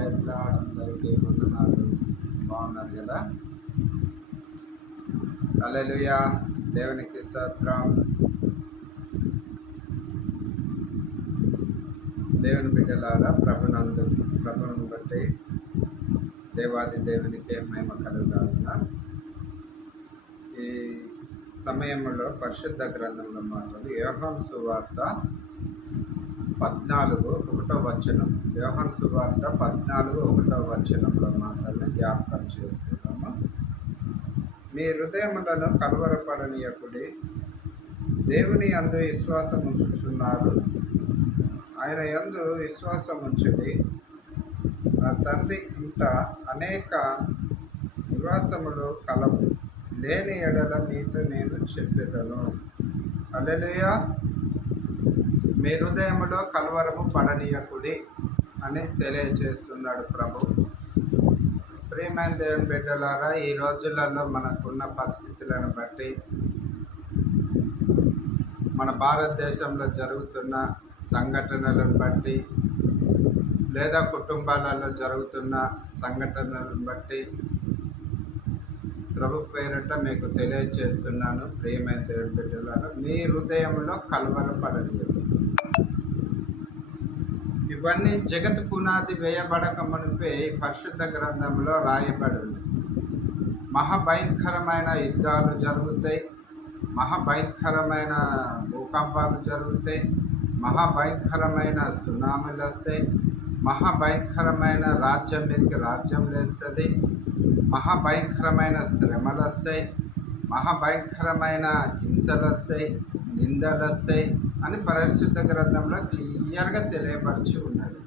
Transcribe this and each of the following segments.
అందరికీ వందనాలు. బాగున్నారు కదా? హల్లెలూయా, దేవునికి స్తోత్రం. దేవుని బిడ్డలారా, ప్రభువును బట్టి దేవాది దేవునికే మహిమ కలుగుగాక. ఈ సమయంలో పరిశుద్ధ గ్రంథంలో మాటలు యోహాను సువార్త 14:1 యోహాను సువార్త 14:1 మాటలను జ్ఞాపకం చేసుకున్నాము. మీ హృదయములను కలవరపడనీయకుడి, దేవుని యందు విశ్వాసం ఉంచుచున్నారు, ఆయన యందు విశ్వాసం ఉంచుడి. నా తండ్రి ఇంట అనేక నివాసములు కలవు, లేని ఎడల మీతో నేను చెప్పెదను. హల్లెలూయా. మీ హృదయములో కలవరము పడనీయకుడి అని తెలియజేస్తున్నాడు ప్రభు. ప్రియమైన దేవుని బిడ్డలారా, ఈ రోజులలో మనకున్న పరిస్థితులను బట్టి, మన భారతదేశంలో జరుగుతున్న సంఘటనలను బట్టి, లేదా కుటుంబాలలో జరుగుతున్న సంఘటనలను బట్టి ప్రభు పేరిట మీకు తెలియజేస్తున్నాను. ప్రియమైన దేవుని బిడ్డలారా, మీ హృదయంలో కలవరపడనీయదు. ఇవన్నీ జగత్ పునాది వేయబడక మునిపే పరిశుద్ధ గ్రంథంలో రాయబడి ఉంది. మహాభయంకరమైన యుద్ధాలు జరుగుతాయి, మహాభయంకరమైన భూకంపాలు జరుగుతాయి, మహాభయంకరమైన సునామీలు వస్తాయి, మహాభయంకరమైన రాజ్యం మీదకి రాజ్యం లేస్తుంది, మహాభయంకరమైన శ్రమలు వస్తాయి, మహాభయంకరమైన హింసలు వస్తాయి, నిందలు వస్తాయి అని పరిశుద్ధ గ్రంథంలో క్లియర్గా తెలియపరిచి ఉన్నది.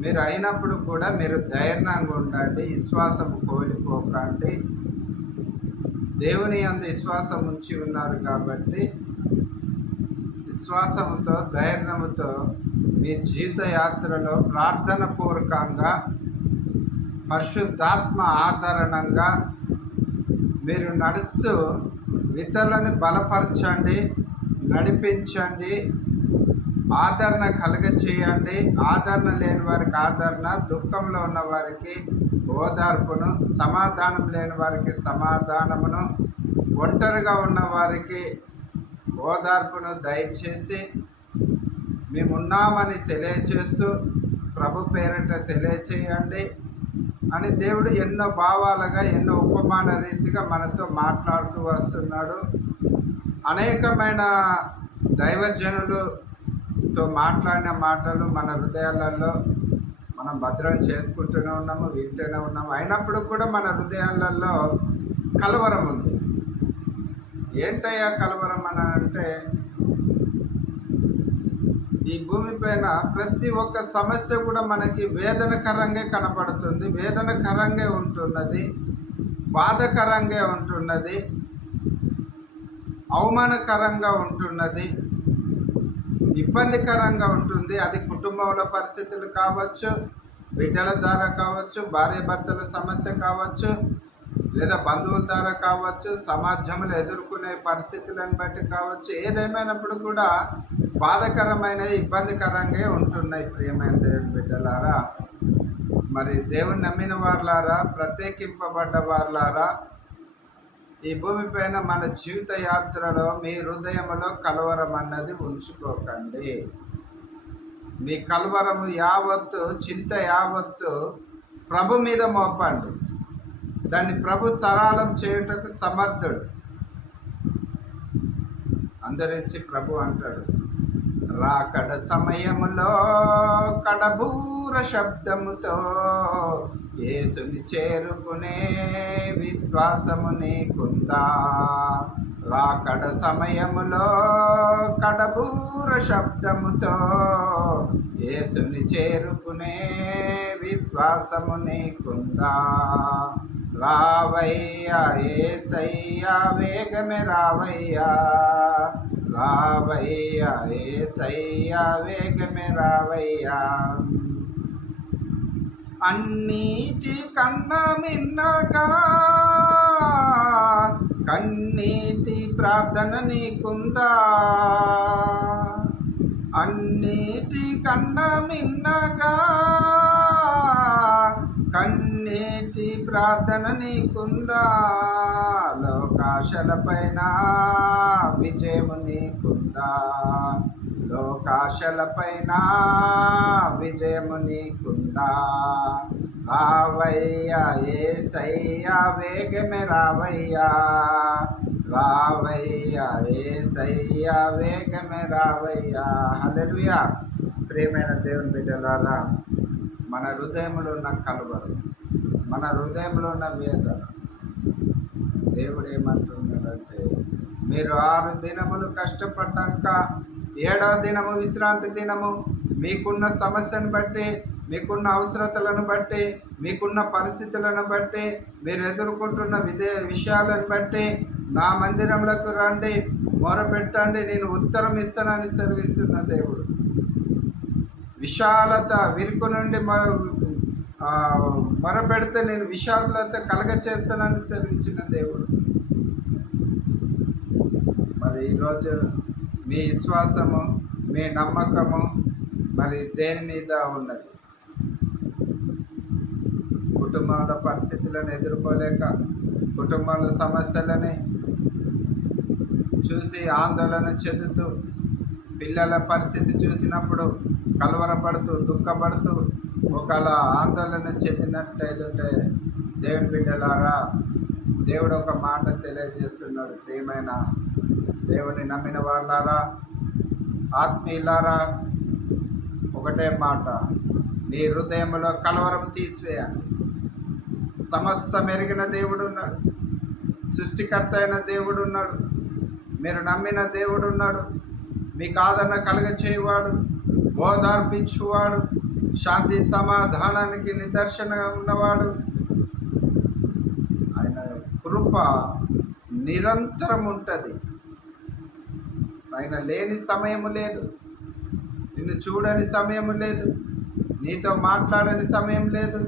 మీరు అయినప్పుడు కూడా మీరు ధైర్యంగా ఉండండి, విశ్వాసం కోల్పోకండి. దేవుని యందు విశ్వాసం ఉంచి ఉన్నారు కాబట్టి విశ్వాసంతో, ధైర్యంతో మీ జీవిత యాత్రలో ప్రార్థన పూర్వకంగా, పరిశుద్ధాత్మ ఆదరణంగా మీరు నడుస్తూ ఇతరులను బలపరచండి, నడిపించండి, ఆదరణ కలగచేయండి. ఆదరణ లేని వారికి ఆదరణ, దుఃఖంలో ఉన్న వారికి ఓదార్పును, సమాధానం లేని వారికి సమాధానమును, ఒంటరిగా ఉన్న వారికి ఓదార్పును దయచేసి మేమున్నామని తెలియచేస్తూ ప్రభు పేరిట తెలియచేయండి అని దేవుడు ఎన్నో భావాలుగా, ఎన్నో ఉపమాన రీతిగా మనతో మాట్లాడుతూ వస్తున్నాడు. అనేకమైన దైవజనులతో మాట్లాడిన మాటలు మన హృదయాలలో మనం భద్రం చేసుకుంటూనే ఉన్నాము, వింటూనే ఉన్నాము. అయినప్పుడు కూడా మన హృదయాలలో కలవరం ఉంది. ఏంటయ్యా కలవరం అని అంటే, ఈ భూమిపైన ప్రతి ఒక్క సమస్య కూడా మనకి వేదనకరంగా కనపడుతుంది, వేదనకరంగా ఉంటున్నది, బాధకరంగా ఉంటున్నది, అవమానకరంగా ఉంటున్నది, ఇబ్బందికరంగా ఉంటుంది. అది కుటుంబంలో పరిస్థితులు కావచ్చు, బిడ్డల ద్వారా కావచ్చు, భార్యాభర్తల సమస్య కావచ్చు, లేదా బంధువుల ద్వారా కావచ్చు, సమాజంలో ఎదుర్కొనే పరిస్థితులను బట్టి కావచ్చు. ఏదేమైనప్పుడు కూడా బాధకరమైన, ఇబ్బందికరంగా ఉంటున్నాయి. ప్రియమైన దేవుని బిడ్డలారా, మరి దేవుని నమ్మిన వారులారా, ప్రత్యేకింపబడ్డ వారులారా, ఈ భూమిపైన మన జీవిత యాత్రలో మీ హృదయంలో కలవరం అన్నది ఉంచుకోకండి. మీ కలవరము యావత్తు, చింత యావత్తు ప్రభు మీద మోపండి. దాన్ని ప్రభు సరళం చేయుటకు సమర్థుడు. అందరించి ప్రభు అంటాడు, రాకడ సమయములో కడబూర శబ్దముతో యేసుని చేరుకునే విశ్వాసము నీకుందా. రాకడ సమయములో కడబూర శబ్దముతో యేసుని చేరుకునే విశ్వాసము నీకుందా. రావయ్యా యేసయ్యా, వేగమే రావయ్యా, రావయ్యా యేసయ్యా, వేగమే రావయ్యా. అన్నిటి కన్నా మిన్నగా కన్నీటి ప్రార్థన నీకుందా. అన్నిటి కన్నా మిన్నగా ప్రార్థన నీకుందా, లోకాశలపైన విజయము నీకుందా, లోకాశలపైన విజయము నీకుందా. రావయ్యా యేసయ్యా వేగమే రావయ్యా, రావయ్యా యేసయ్యా వేగమే రావయ్యా. హల్లెలూయా. ప్రియమైన దేవుని బిడ్డలారా, మన హృదయంలో ఉన్న కలవరం, మన హృదయంలో ఉన్న వేదన, దేవుడు ఏమంటున్నాడంటే, మీరు 6 దినములు కష్టపడ్డాక 7వ దినము విశ్రాంతి దినము. మీకున్న సమస్యను బట్టి, మీకున్న అవసరతలను బట్టి, మీకున్న పరిస్థితులను బట్టి, మీరు ఎదుర్కొంటున్న విషయాలను బట్టి నా మందిరంలోకి రండి, మొరపెట్టండి, నేను ఉత్తరం ఇస్తానని సెలవిస్తున్న దేవుడు. విశాలత విరుకు నుండి మొరపెడితే నేను విశాలత కలగ చేస్తానని సెలవిచ్చిన దేవుడు. మరి ఈరోజు మీ విశ్వాసము, మీ నమ్మకము మరి దేని మీద ఉన్నది? కుటుంబాల పరిస్థితులను ఎదుర్కోలేక, కుటుంబాల సమస్యలని చూసి ఆందోళన చెందుతూ, పిల్లల పరిస్థితి చూసినప్పుడు కలవరపడుతూ, దుఃఖపడుతూ, ఒకవేళ ఆందోళన చెందినట్టయితే దేవుని బిడ్డలారా, దేవుడు ఒక మాట తెలియజేస్తున్నాడు. ప్రియమైన దేవుని నమ్మిన వాళ్ళారా, ఆత్మీయులారా, ఒకటే మాట, నీ హృదయంలో కలవరం తీసివేయాలి. సమస్తం ఎరిగిన దేవుడు ఉన్నాడు, సృష్టికర్త అయిన దేవుడు ఉన్నాడు, మీరు నమ్మిన దేవుడు ఉన్నాడు, మీకు ఆదరణ కలుగచేయువాడు, ఓదార్పించువాడు, శాంతి సమాధానానికి నిదర్శనంగా ఉన్నవాడు. ఆయన కృప నిరంతరం ఉంటుంది. ఆయన లేని సమయము లేదు, నిన్ను చూడని సమయం లేదు, నీతో మాట్లాడని సమయం లేదు,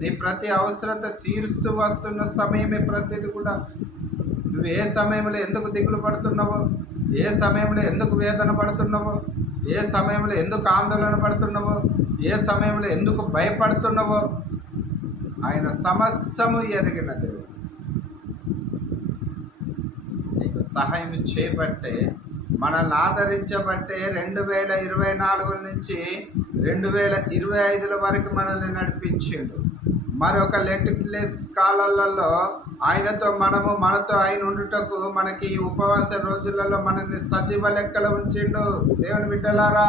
నీ ప్రతి అవసరత తీరుస్తూ వస్తున్న సమయమే ప్రతిది కూడా. నువ్వు ఏ సమయంలో ఎందుకు దిగులు పడుతున్నావో, ఏ సమయంలో ఎందుకు వేదన పడుతున్నావో, ఏ సమయంలో ఎందుకు ఆందోళన పడుతున్నావో, ఏ సమయంలో ఎందుకు భయపడుతున్నావో ఆయన సమస్తము ఎరిగిన దేవుడు. నీకు సహాయం చేయబట్టే, మనల్ని ఆదరించబట్టే 2024 నుంచి 2025 వరకు మనల్ని నడిపించిండు. మరొక లెంటిక్లెస్ కాలాలలో ఆయనతో మనతో ఆయన ఉండుటకు మనకి ఉపవాస రోజులలో మనల్ని సజీవ లెక్కలు ఉంచిండు. దేవుని బిడ్డలారా,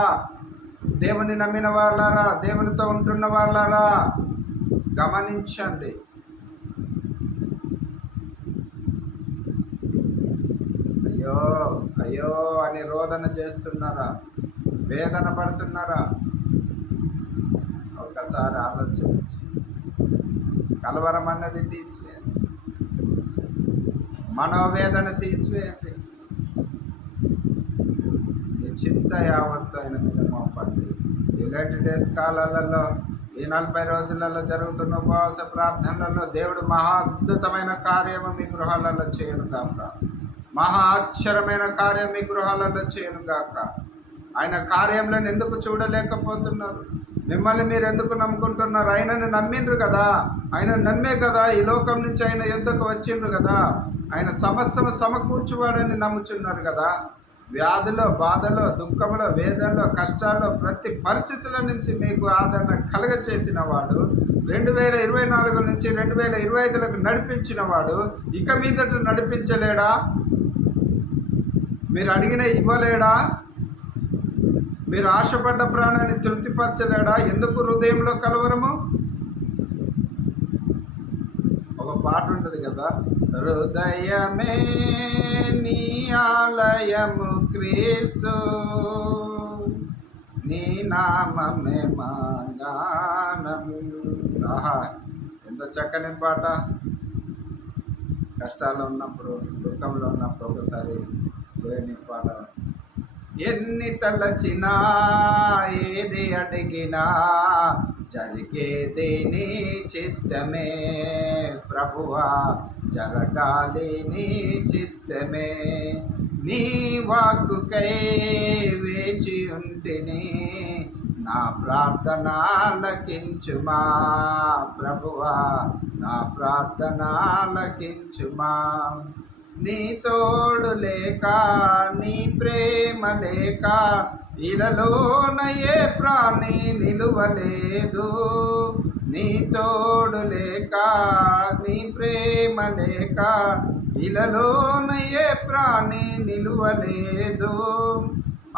దేవుని నమ్మిన వాళ్ళారా, దేవునితో ఉంటున్న వాళ్ళారా, గమనించండి. అయ్యో అయ్యో అని రోదన చేస్తున్నారా, వేదన పడుతున్నారా? ఒక్కసారి ఆలోచించి కలవరం అన్నది తీసివేయండి, మనోవేదన తీసివేయండి, మీ చింత యావత్తు ఆయన మీద మోపండి. ఇలాంటి డేస్ కాలాలలో, ఈ 40 రోజులలో జరుగుతున్న ఉపవాస ప్రార్థనలలో దేవుడు మహా అద్భుతమైన కార్యము మీ గృహాలలో చేయను కాక, మహా ఆశ్చర్యమైన కార్యం మీ గృహాలలో చేయను కాక. ఆయన కార్యంలో ఎందుకు చూడలేకపోతున్నారు? మిమ్మల్ని మీరు ఎందుకు నమ్ముకుంటున్నారు? ఆయనను నమ్మిండ్రు కదా, ఆయన నమ్మే కదా ఈ లోకం నుంచి ఆయన యుద్ధకు వచ్చిండ్రు కదా, ఆయన సమస్యను సమకూర్చువాడని నమ్ముచున్నారు కదా. వ్యాధిలో, బాధలో, దుఃఖంలో, వేదనలో, కష్టాల్లో, ప్రతి పరిస్థితుల నుంచి మీకు ఆదరణ కలగచేసిన వాడు, 2024 నుంచి 2025 నడిపించిన వాడు ఇక మీదట నడిపించలేడా? మీరు అడిగిన ఇవ్వలేడా? మీరు ఆశపడ్డ ప్రాణాన్ని తృప్తిపరచలేడా? ఎందుకు హృదయంలో కలవరము? ఒక పాట ఉంటుంది కదా, హృదయమే నీ ఆలయము క్రీస్తు, నీ నామమే మా గానం. ఆహా, ఎంత చక్కని పాట. కష్టాల్లో ఉన్నప్పుడు, దుఃఖంలో ఉన్నప్పుడు ఒకసారి దేవుని పాట. ఎన్ని తలచినా, ఏది అడిగినా జరిగేది నీ చిత్తమే ప్రభువా, జరగాలి నీ చిత్తమే. నీ వాక్కుకై వేచి ఉంటిని, నా ప్రార్థన ఆలకించుమా ప్రభువా, నా ప్రార్థన ఆలకించుమా. నీ తోడు లేక, నీ ప్రేమ లేక, ఇలలోన ఏ ప్రాణి నిలువలేదు. నీ తోడు లేక, నీ ప్రేమ లేక, ఇలలోన ఏ ప్రాణి నిలువలేదు.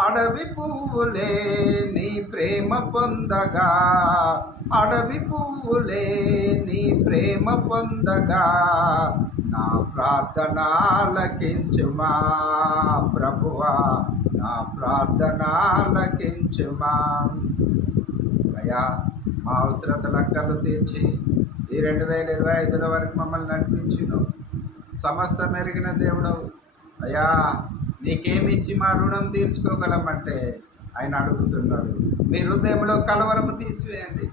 అడవి పువ్వులే నీ ప్రేమ పొందగా, అడవి పువ్వులే నీ ప్రేమ పొందగా, నా ప్రార్థన ఆలకించుమా ప్రభువా, నా ప్రార్థన ఆలకించుమా. అయ్యా, మా అవసరతల అక్కర్లు తీర్చి ఈ 2025 వరకు మమ్మల్ని నడిపించును. సమస్త మెరిగిన దేవుడవు అయ్యా, నీకేమిచ్చి మా రుణం తీర్చుకోగలమంటే ఆయన అడుగుతున్నాడు. మీ హృదయంలో కలవరము తీసివేయండి,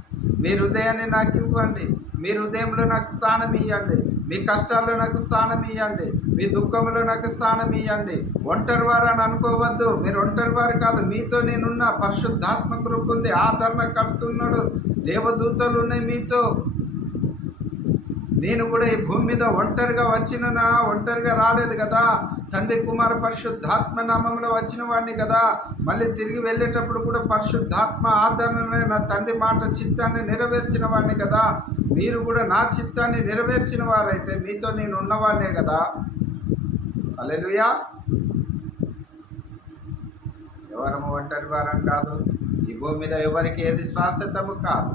మీ హృదయాన్ని నాకు ఇవ్వండి, మీ హృదయంలో నాకు స్థానం ఇవ్వండి, మీ కష్టాల్లో నాకు స్థానం ఇవ్వండి, మీ దుఃఖంలో నాకు స్థానం ఇవ్వండి. ఒంటరి వారు అని అనుకోవద్దు, మీరు ఒంటరి వారు కాదు, మీతో నేనున్న పరిశుద్ధాత్మ కృప ఉంది, ఆదరణ కడుతున్నాడు, దేవదూతలు ఉన్నాయి మీతో. నేను కూడా ఈ భూమి మీద ఒంటరిగా ఒంటరిగా రాలేదు కదా, తండ్రి కుమార పరిశుద్ధాత్మ నామంలో వచ్చిన వాడిని కదా. మళ్ళీ తిరిగి వెళ్ళేటప్పుడు కూడా పరిశుద్ధాత్మ ఆదరణ నా తండ్రి మాట చిత్తాన్ని నెరవేర్చిన వాడిని కదా. మీరు కూడా నా చిత్తాన్ని నెరవేర్చిన వారైతే మీతో నేను ఉన్నవాడినే కదా. హల్లెలూయా. ఎవరము ఒంటరి వారం కాదు. ఈ భూమి మీద ఎవరికి ఏది శాశ్వతము కాదు.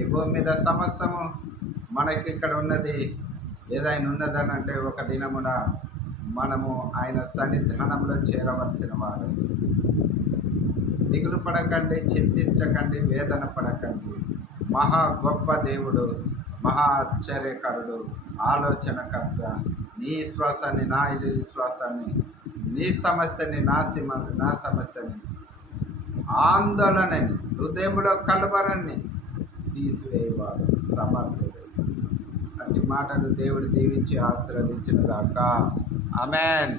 ఈ భూమి మీద సమస్తము మనకి ఇక్కడ ఉన్నది ఏదైనా ఉన్నదని అంటే ఒక దినమున మనము ఆయన సన్నిధానంలో చేరవలసిన వారు. దిగులు పడకండి, చింతించకండి, వేదన పడకండి. మహా గొప్ప దేవుడు, మహా ఆశ్చర్యకరుడు, ఆలోచనకర్త. నీ శ్వాసాన్ని, నా విశ్వాసాన్ని, నీ సమస్యని, నా సమస్యని, ఆందోళనని, హృదయంలో కలవరాన్ని తీసివేయవాడు సమర్థుడు. అట్టి మాటలు దేవుడు దీవించి ఆశీర్వదించును గాక. ఆమేన్.